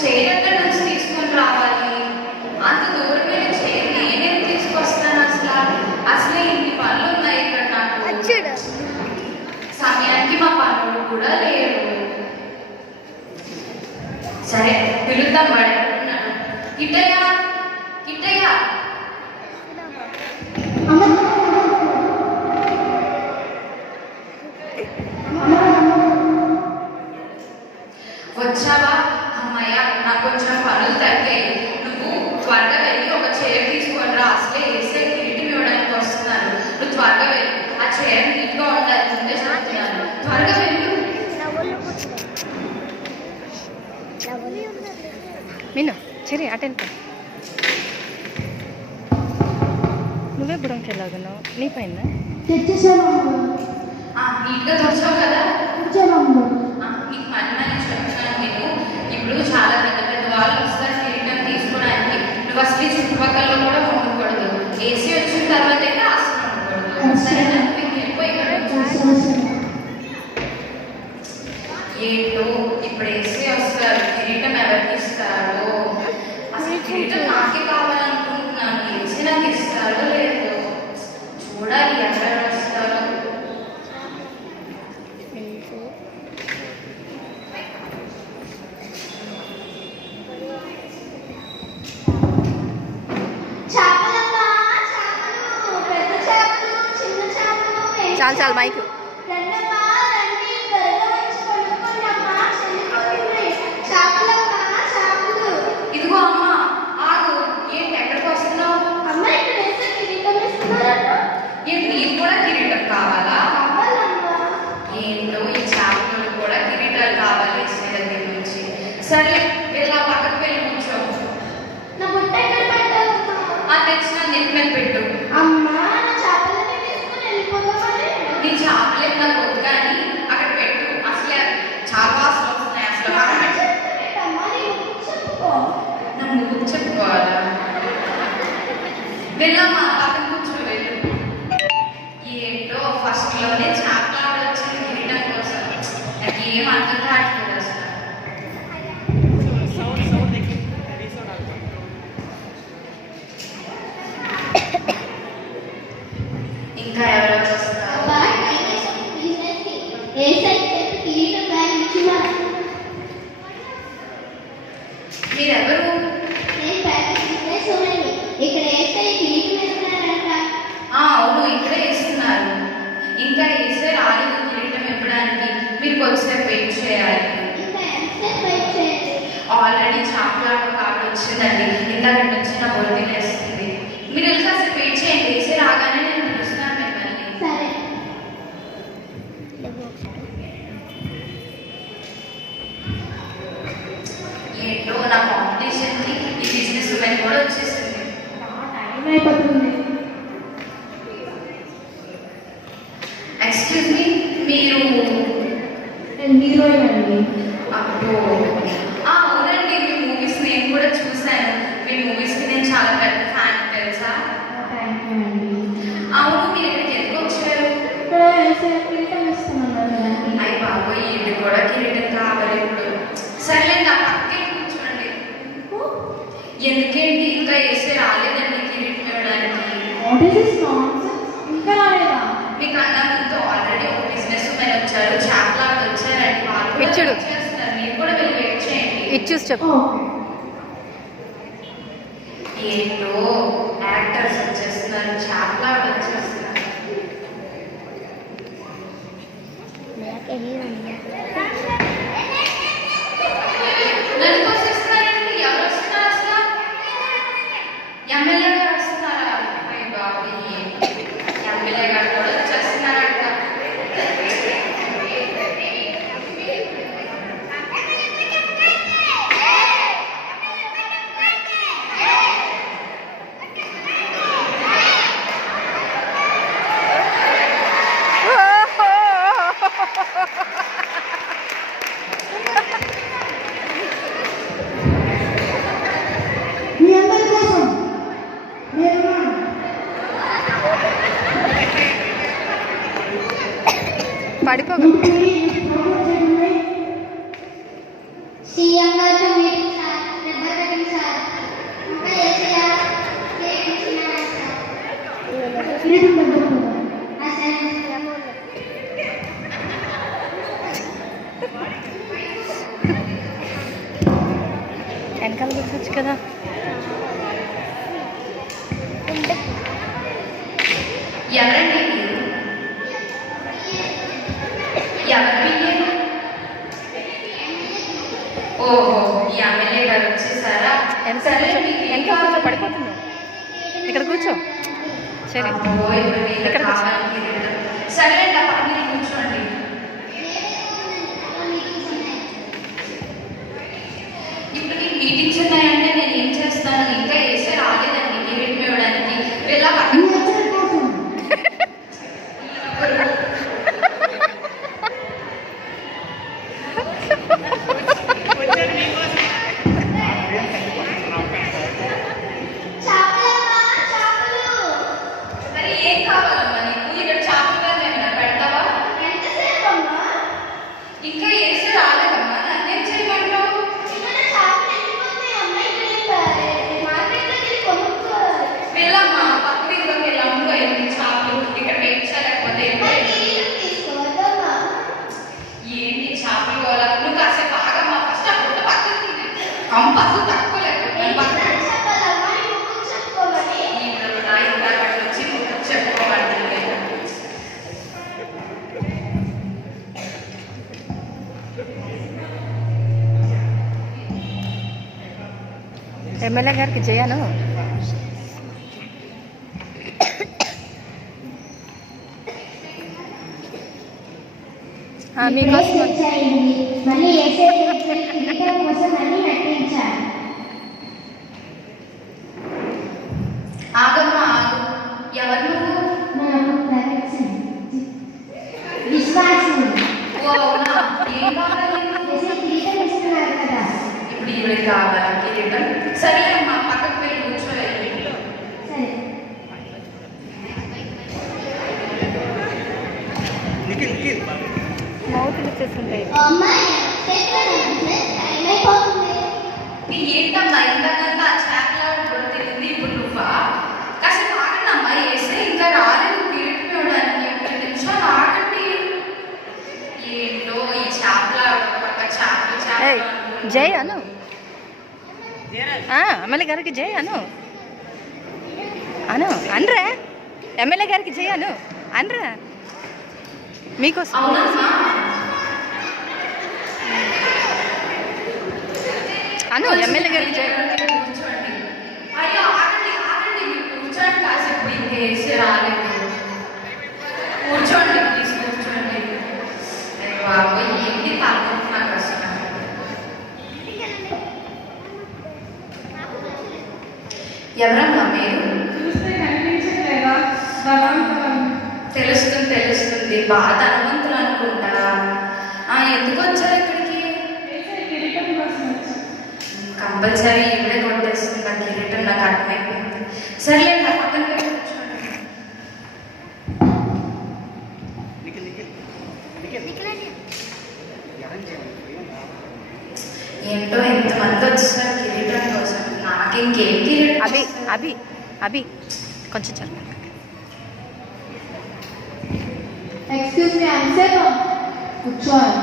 Chair ఎక్కడి నుంచి తీసుకొని రావాలి? అంత దూరం వెళ్ళి చైర్ నేనేం తీసుకొస్తాను? అసలే ఇన్ని పనులు ఉన్నాయి ఇక్కడ నాకు. సమయానికి మా పనులు కూడా లేరు. సరే పిలుద్దాం, వాడు ఎక్కడున్నాడు? కిట్టయ్య, కిట్టయ్య. వచ్చావా? అమ్మయ్య, నాకు కొంచెం పనులు తగ్గాయి. నువ్వు త్వరగా వెళ్ళి ఒక చైర్ తీసుకొని రా. అసలే వేసే కిరీటం ఇవ్వడానికి వస్తున్నాను. నువ్వు త్వరగా వెళ్ళి ఆ చైర్ నీట్గా ఉండాలి. ముందే చెప్తున్నాను, త్వరగా వెళ్ళు. మీను సరే అటెండ్. నువ్వే బుడంకి వెళ్ళాగున్నావు, నీ పైన నీట్గా తెచ్చావు కదా? నీకు పని చెప్తున్నాను నేను. ఇప్పుడు చాలా పెద్ద పెద్ద వాళ్ళు వస్తారు కిరీటం తీసుకోవడానికి. నువ్వు అసలు చుట్టుపక్కల కూడా ఉండకూడదు. ఏసీ వచ్చిన తర్వాత అయితే అసలు ఉండకూడదు. సరేనా? మీకు వెళ్ళిపోయి ఇక్కడ ఏంటో ఇప్పుడు ఏసీ వస్తారు, కిరీటం ఎవరికి ఇస్తారో? అసలు కిరీటం నాకే కావాలనుకుంటున్నాను. ఏసీ నాకు ఇస్తారో లేదో చూడాలి. ఎవరు వస్తారో. చాలు చాలు మైక్. ఇదిగో అమ్మ, ఆగు. ఏంటి ఎక్కడికి వస్తున్నావు? ఏంటి నీకు కూడా కిరీటం కావాలా? ఏంటో ఈ చేపలు కూడా కిరీటాలు కావాలి ఇచ్చే దగ్గర నుంచి. సరే ఇలా పక్కకు వెళ్ళి కూర్చో. తెచ్చిన నెట్ మీద పెట్టు. నీ చేపలే నాకు వద్దు కానీ అక్కడ పెట్టు. అసలే చాలా వాసన వస్తున్నాయి. అసలు నా ముందు చెప్పుకోవాలా? వెళ్ళమ్మా, పక్కన కూర్చో వెళ్ళు. ఏంటో ఫస్ట్ లోనే చేపల వచ్చింది కిరీటం కోసం. నాకు ఏం అర్థం కావట్లేదు అసలు. ఇంకా ఎవరెవరు వస్తారు? మీరెవరు? అవును, ఇక్కడ వేస్తున్నారు. ఇంకా వేసే రాలేదు కిరీటం ఇవ్వడానికి. మీరు కొంచెంసేపు వెయిట్ చేయాలి. ఆల్రెడీ చేపల కార్డు వచ్చిందండి. ఇందాక నుంచి నా బొరు తినేస్తుంది. మీరు వెళ్ళి కాసేపు వెయిట్ చేయండి. వేసే రాగానే నేను పిలుస్తున్నాను మిమ్మల్ని. ఏంటో నా కాంపిటీషన్కి ఈ బిజినెస్ ఉమెన్ కూడా వచ్చేసింది. ఎక్స్క్యూజ్ మీ, మీరు హీరోయిన్ అండి. అప్పుడు అవునండి, మీ మూవీస్ నేను కూడా చూశాను. మీ మూవీస్కి నేను చాలా పెద్ద ఫ్యాన్, తెలుసా? అవును, మీరు ఇక్కడికి ఎందుకు వచ్చారు? అయ్యి బాబోయ్, ఇది కూడా కిరీటం కావాలి ఇప్పుడు. సర్లేండి, ఆ పక్కకే కూర్చోండి. ఎందుకేంటి ఇంకా వేసే రాలేదండి కిరీటం ఇవ్వడానికి? మీకు అన్న ముందు ఆల్రెడీ ఒక బిజినెస్ ఉమెన్ వచ్చారు, చేపల వచ్చారండి. వాళ్ళు చేస్తారు. మీరు కూడా వెళ్ళి వెయిట్ చేయండి. ఇచ్చేసి చెప్పు. ఏంటో యాక్టర్స్ వచ్చేస్తున్నారు, చేపల వచ్చేస్తున్నారు. నన్ను వచ్చేస్తున్నారండి. ఎవరు వస్తున్నారు అసలు? ఎమ్మెల్యే గారు వస్తున్నారా? అయ్య బాబు, ఎమ్మెల్యే గారు కూడా వచ్చేస్తున్నారంట. పడిపోగా సీఎం గారితో మీటింగ్ చూసొచ్చు కదా. ఎవరండి మీరు? ఎవరు? ఓహో, ఈ ఎమ్మెల్యే గారు వచ్చేసారా? సరే, మీకు ఏం ఇంకా కావాలి? పడిపోతున్నావు. ఇక్కడ కూర్చో. సరే, ఇక్కడ సరేండి, ఆ పక్కన కూర్చోండి. ఇప్పుడు మీకు మీటింగ్స్ ఉన్నాయంటే నేను ఏం చేస్తాను? ఇంకా వేసే రాలేదండి కిరీటం ఇవ్వడానికి. వెళ్ళా పక్కన మరి ఏం కావాలమ్మా నీకు? ఇక్కడ చేపలు ఏమైనా పెడతావా? ఇంకా వేసే రాలేదమ్మా, నన్నేం చేయమంటావు? వెళ్ళమ్మా, పక్క వీధిలోకి వెళ్ళి అమ్ముగా ఎన్ని చేపలు ఇక్కడ వేయించలేకపోతే ఏంటి చేపలు కావాలా? నువ్వు కాసేపు ఆగమ్మా, ఫస్ట్ ఆ గుడ్డ పక్కన అమ్మ అసలు తక్కువ లేకపోతే వచ్చి చెప్పుకోమంటే ఎమ్మెల్యే గారికి చేయను. మీకోసం మళ్ళీ వేసే కిరీటం కోసం అన్ని నటించారు. ఆగమ్మా, ఆగు. ఎవరు నువ్వు? నాకు ప్రకటించింది విశ్వాసం. ఓ అవునా, ఏం కావాలి? వేసే కిరీటం ఇస్తున్నారు కదా. ఇప్పుడు ఈవిడికి కావాలా కిరీటం? సరే అమ్మా, పక్కకు వెళ్ళి కూర్చోలేదు. సరే, మౌతులు వచ్చేస్తుంటాయి. అమ్మాయి టైం అయిపోతుంది. నీ ఏంటమ్మా ఇంతకంతా చేపలాడు కూడా తెలియదు, ఇప్పుడు నువ్వా? కాసేపు ఆగండి అమ్మా, వేస్తే ఇంకా రాలేదు కిరీటం ఇవ్వడానికి. 1 నిమిషం ఆగండి. ఏంటో ఈ చేపలాడు పక్క చేపలు ఏయ్, చేపలు జై అను. ఎమ్మెల్యే గారికి జై అను. అను అనరా. ఎమ్మెల్యే గారికి జై అను అనరా. మీకోసం అవునమ్మా. అను. ఎమ్మెల్యే గారికి జై. కూర్చోండి. అయ్యో ఆగండి ఆగండి, మీరు కూర్చోండి కాసేపు, ఇంకా వేసి రాలేదు. కూర్చోండి ప్లీజ్, కూర్చోండి. అయ్య బాబోయ్, ఏంటి తలకుంటున్నాను అసలు. ఎవరమ్మా మీరు? చూస్తే కనిపించట్లేదా? బలవంతం. తెలుస్తుంది తెలుస్తుంది, బాగా ధనవంతులు అనుకుంటా. ఎందుకు వచ్చారు ఇక్కడికి? వేసే కిరీటం కోసం వచ్చా. కంపల్సరీ ఇవిడే కొట్టేస్తుంది నా కిరీటం, నాకు అర్థమైపోయింది. సర్లే, నా పక్కన వెళ్ళి కూర్చోండి. ఏంటో ఎంతమంది వచ్చేసారు కిరీటం కోసం, నాకు ఇంకేం కిరీటం? అభి అభి అభి కొంచెం చెప్పండి. ఎక్స్క్యూజ్ మీ, అంతసేపు కూర్చోవాలి.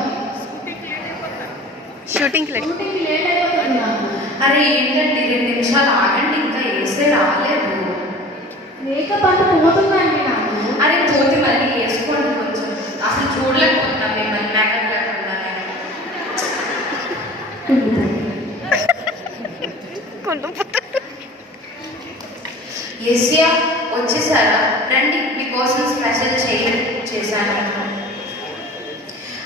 షూటింగ్కి లేట్. షూటింగ్ లేట్ అయిపోతుంది నాకు. అరే ఏంటండి, 2 నిమిషాలు ఆగండి, ఇంకా వేసే రాలేదు. మేకప్ అంతా పోతుందండి నాకు. అరే పోతే మళ్ళీ వేసుకోండి కొంచెం, అసలు చూడలేకపోతున్నాం మిమ్మల్ని మేకప్ లేకుండా. ఏసియా వచ్చేసారా? రండి, మీకోసం స్పెషల్ చేశాను.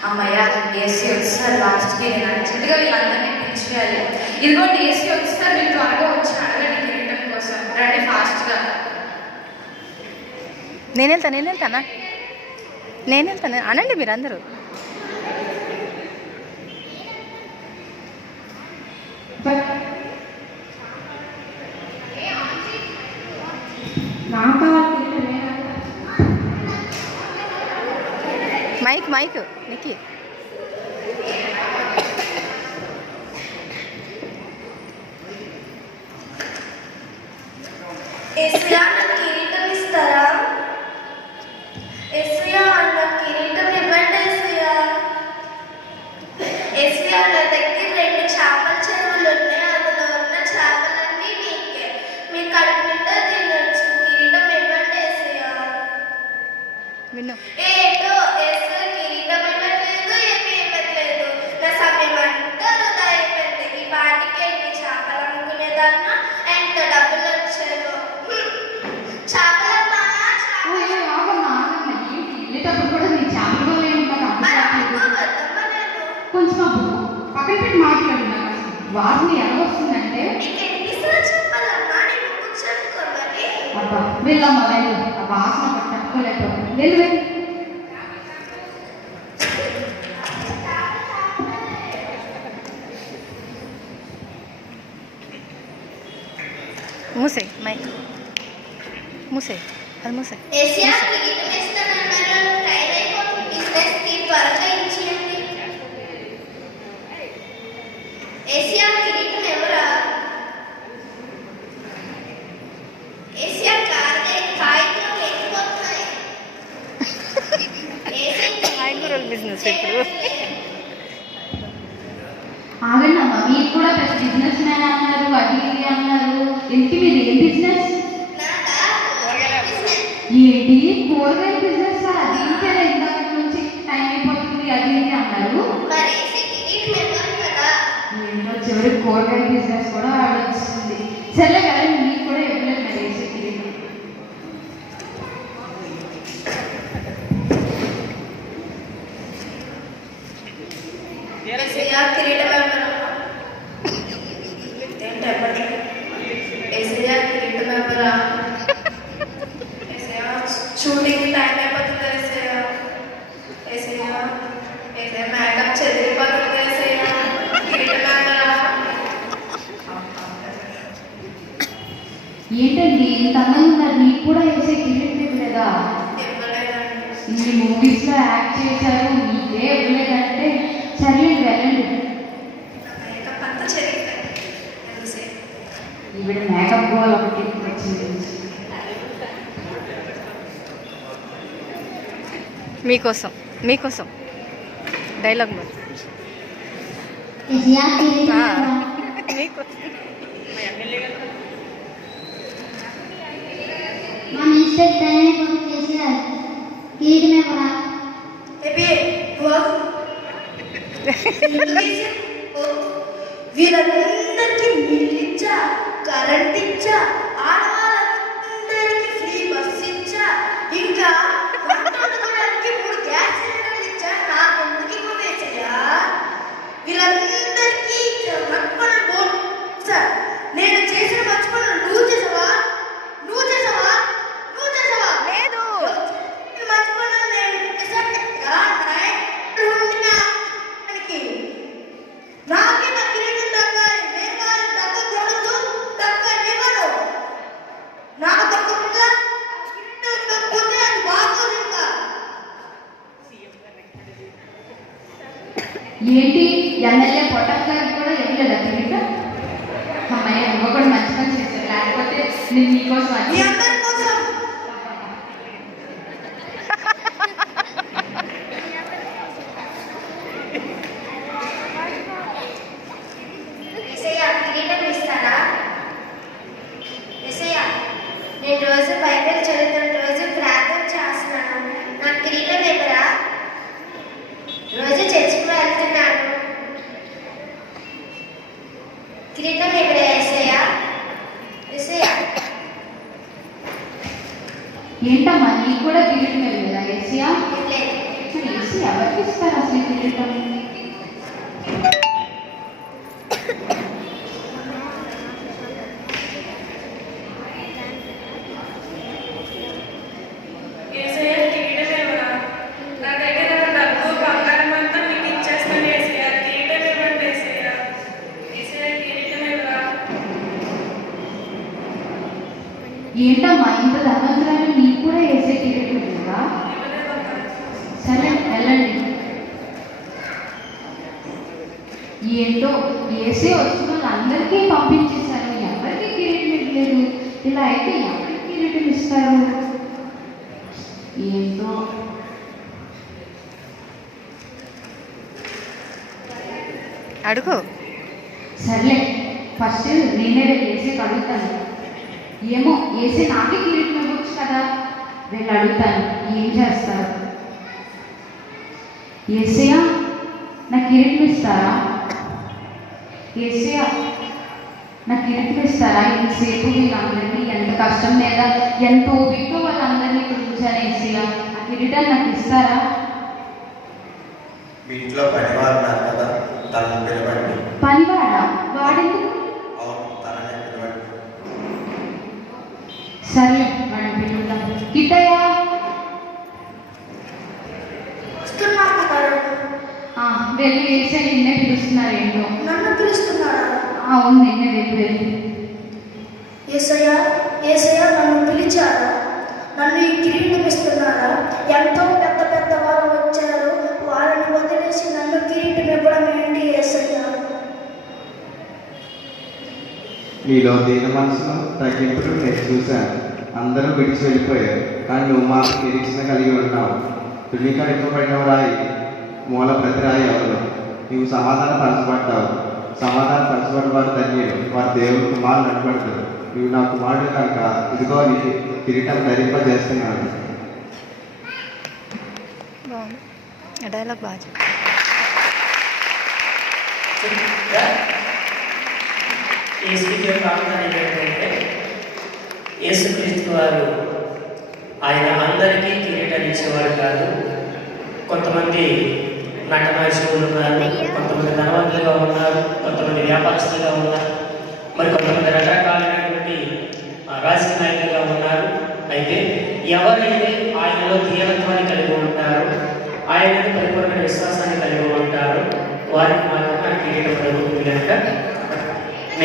అమ్మయ్య, ఏసీ వచ్చేసారు లాస్ట్కి. నేను అర్జెంట్గా వీళ్ళందరినీ పిలిచేయాలి. ఇదిగోండి ఏసీ వచ్చేసారు, మీరు త్వరగా వచ్చి అడగండి కిరీటం కోసం. రండి ఫాస్ట్గా. నేను వెళ్తానా అనండి మీరు అందరూ. నాకు మైక్ నిక్కి. ఏసయ్యా, నాకు కిరీటం ఇస్తారా? ఏసయ్యా, నాకు కిరీటం ఇవ్వండి ఏసయ్యా. ఏసయ్యా, నా దగ్గర 2 చేపల చెరువులు ఉన్నాయి, అందులో ఉన్న వాసన ఎలా వస్తుందంటే నీకు ఎన్నిసార్లు చెప్పాలన్నా నీకు కూర్చోనుకోవాలి. అబ్బా వెళ్ళమ్మా వెళ్ళు, ఆ వాసన తట్టుకోలేకపోతుంది. వెళ్ళు వెళ్ళు. మూసే మైక్ మూసే అది మూసే. ఏసియా కిరీటం ఇస్తానన్నారు, టైం అయిపోతుంది. బిజినెస్ కి త్వరగా ఇచ్చేయండి. ఏసియా కిరీటం ఎవరా? ఏసియా కాగితం ఎక్కిపోతున్నాయి. కాయగూరల బిజినెస్ ఇప్పుడు. ఆగండి అమ్మా, మీరు కూడా పెద్ద బిజినెస్ మ్యాన్ అన్నారు, అది ఇది అన్నారు. ఇంటి మీరు ఏం బిజినెస్? ఏంటి కూరగాయల బిజినెస్? అదేంటనే ఇందాక నుంచి టైం అయిపోతుంది అది ఇది అన్నారు. మరి ఏసీ కిరీటం ఇవ్వాలి కదా. ఏంటో చివరికి కూరగాయల బిజినెస్ కూడా ఆడొచ్చింది. సరే కదా, మీకు కూడా ఇవ్వలేదు మరి వేసే కిరీటం. ఏసయ్యా కిరీటం ఎవరు? ఏంటి ఎప్పటి? ఏసయ్యా కిరీటం ఎవరా? ఏసయ్యా షూటింగ్ టైం అయిపోతుంది. ఏసయ్యా ఏసయ్యా ఏసయ్యా మేకప్ చెదిరిపోతుంది. ఏసయ్యా కిరీటం ఎవరా? ఏంటండి ఇంత అందంగా ఉన్నారు, మీకు కూడా వేసే కిరీటం ఇవ్వలేదా? ఇవ్వలేదండి. ఇన్ని మూవీస్ లో యాక్ట్ చేశారు, మీకే ఇవ్వలేదంటే సర్లేండి వెళ్ళండి. మేకప్ అంతా చెరిగిపోయింది. ఎంతసేపు ఈవిడ మేకప్ గోల్ ఒకటి వచ్చింది. మీకోసం మీకోసం డైలాగ్ మరి. ఏసియా కిరీటం ఆ, ఎవరా? మీకోసం. మా మిస్టర్ టైం అయిపోతుంది. ఏసియా కిరీటం ఎవరా? బేబీ వర్క్ వీళ్ళందరికీ నీళ్ళు ఇచ్చా, కరెంట్ ఇచ్చా, ఆడవాళ్ళందరికీ ఫ్రీ బస్ ఇచ్చా, ఇంకా వంట వండుకోవడానికి 3 గ్యాస్ సిలిండర్లు ఇచ్చా. నాకు ఎందుకు ఇవ్వవేసయ్యా? వీళ్ళందరికీ మంచి పనులు పోతా. నేను చేసిన మంచి పనులు నువ్వు చేసావా? నువ్వు చేసావా? నువ్వు చేసావా? లేదు. మంచి పనులు నేను చేశాను. నాకే నా కిరీటం దక్కాలి. వేరే వాళ్ళకి దక్కకూడదు, దక్కనివ్వను. నాకు దక్కకుండా కిరీటం దక్కపోతే అది బాగోదు. ఇంకా ఏంటి ఎమ్మెల్యే పొట్టక్ గారికి కూడా ఇవ్వలేదా కిరీటం? అమ్మాయి నువ్వు కూడా మంచి పని చేశారు, లేకపోతే నేను మీకోసం మీ వచ్చి అందరి కోసం ఏసయ్యా కిరీటం ఇస్తారా? ఏసయ్యా నేను రోజు బైబిల్ చదువుతాను, రోజు ప్రార్థన చేస్తున్నాను. నాకు కిరీటం ఇవ్వరా? రోజు చర్చికి వెళ్తున్నాను. కిరీటం ఇవ్వరా? ఏసయ్యా ఏసయ్యా ఏంటమ్మా నీకు కూడా కిరీటం ఇవ్వలేదా ఏసియా? లేదు. మరి ఏసీ ఎవరికి ఇస్తారు అసలు ఈ కిరీటం? ఏసయ్యా కిరీటం ఎవరా? నా దగ్గర ఉన్న డబ్బు బంగారం అంతా మీకు ఇచ్చేస్తాను. ఏసయ్యా కిరీటం ఇవ్వండి. ఏసయ్యా ఏసయ్యా కిరీటం ఎవరా? ఏంటమ్మా ఇంత ధనవంతురాలు నీకు కూడా వేసే కిరీటం ఇవ్వలేదా? ఇవ్వలేదమ్మా. సరే వెళ్ళండి. ఏంటో ఏసీ వచ్చిన వాళ్ళందరికీ పంపించేశారు, ఎవరికి కిరీటం ఇవ్వలేదు. ఇలా అయితే ఎవరికి కిరీటం ఇస్తారు? ఏంటో అడుగు. సర్లే ఫస్ట్ నేనే ఏసీ అడుగుతాను. ఏమో ఏసీ నాకే కిరీటం ఇవ్వచ్చు కదా, వెళ్ళి అడుగుతాను ఏం చేస్తారు. ఏసయ్యా నాకు కిరీటం ఇస్తారా? ఏసయ్యా నాకు కిరీటం ఇస్తారా? ఇంతసేపు వీళ్ళందరినీ ఎంత కష్టం మీద ఎంత ఓపికతో వాళ్ళందరినీ ఇక్కడ ఉంచాను. ఏసయ్యా ఆ కిరీటాన్ని నాకు ఇస్తారా? మీ ఇంట్లో పనివారు ఉన్నారు కదా, తనను పిలవండి. పనివాడా? వాడు వెళ్ళి ఏసై నిన్నే పిలుస్తున్నారు ఏంటో. నన్ను పిలుస్తున్నారా? అవును, నిన్నే వెళ్ళి. ఏసయ్యా, ఏసయ్యా నన్ను పిలిచారా? నన్ను ఈ కిరీటం ఇస్తున్నారా? ఎంతో పెద్ద పెద్ద వారు వచ్చారు, వాళ్ళని వదిలేసి నన్ను కిరీటం ఇవ్వడం ఏంటి ఏసయ్యా? నీలో దీన మనసును తగ్గింపుడు నేను చూశాను. అందరూ విడిచి వెళ్ళిపోయారు, కానీ నువ్వు మాకు నిరీక్షణ కలిగి ఉన్నావు. ధృవీకరింపబడిన రాయి మూల ప్రతి రాయి ఎవరు? నీవు సమాధాన పరచబడ్డావు. సమాధాన పరచబడిన వారు ధన్యులు, వారు దేవుడు కుమారులు నడబడతారు. నువ్వు నా కుమారుడు కనుక ఇదిగో నీకు కిరీటం ధరింపజేస్తున్నాను. బాగుంది డైలాగ్ బాగా చెప్పారు. యేసుక్రీస్తు ప్రార్థన ఏంటంటే యేసుక్రీస్తు వారు ఆయన అందరికీ కిరీటాలు ఇచ్చేవారు కాదు. కొంతమంది నటనాశువులు ఉన్నారు, కొంతమంది ధనవంతులుగా ఉన్నారు, కొంతమంది వ్యాపారస్తులుగా ఉన్నారు, మరి కొంతమంది రకరకాలైనటువంటి రాజకీయ నాయకులుగా ఉన్నారు. అయితే ఎవరైతే ఆయనలో ధీరత్వాన్ని కలిగి ఉంటారో, ఆయన పరిపూర్ణ విశ్వాసాన్ని కలిగి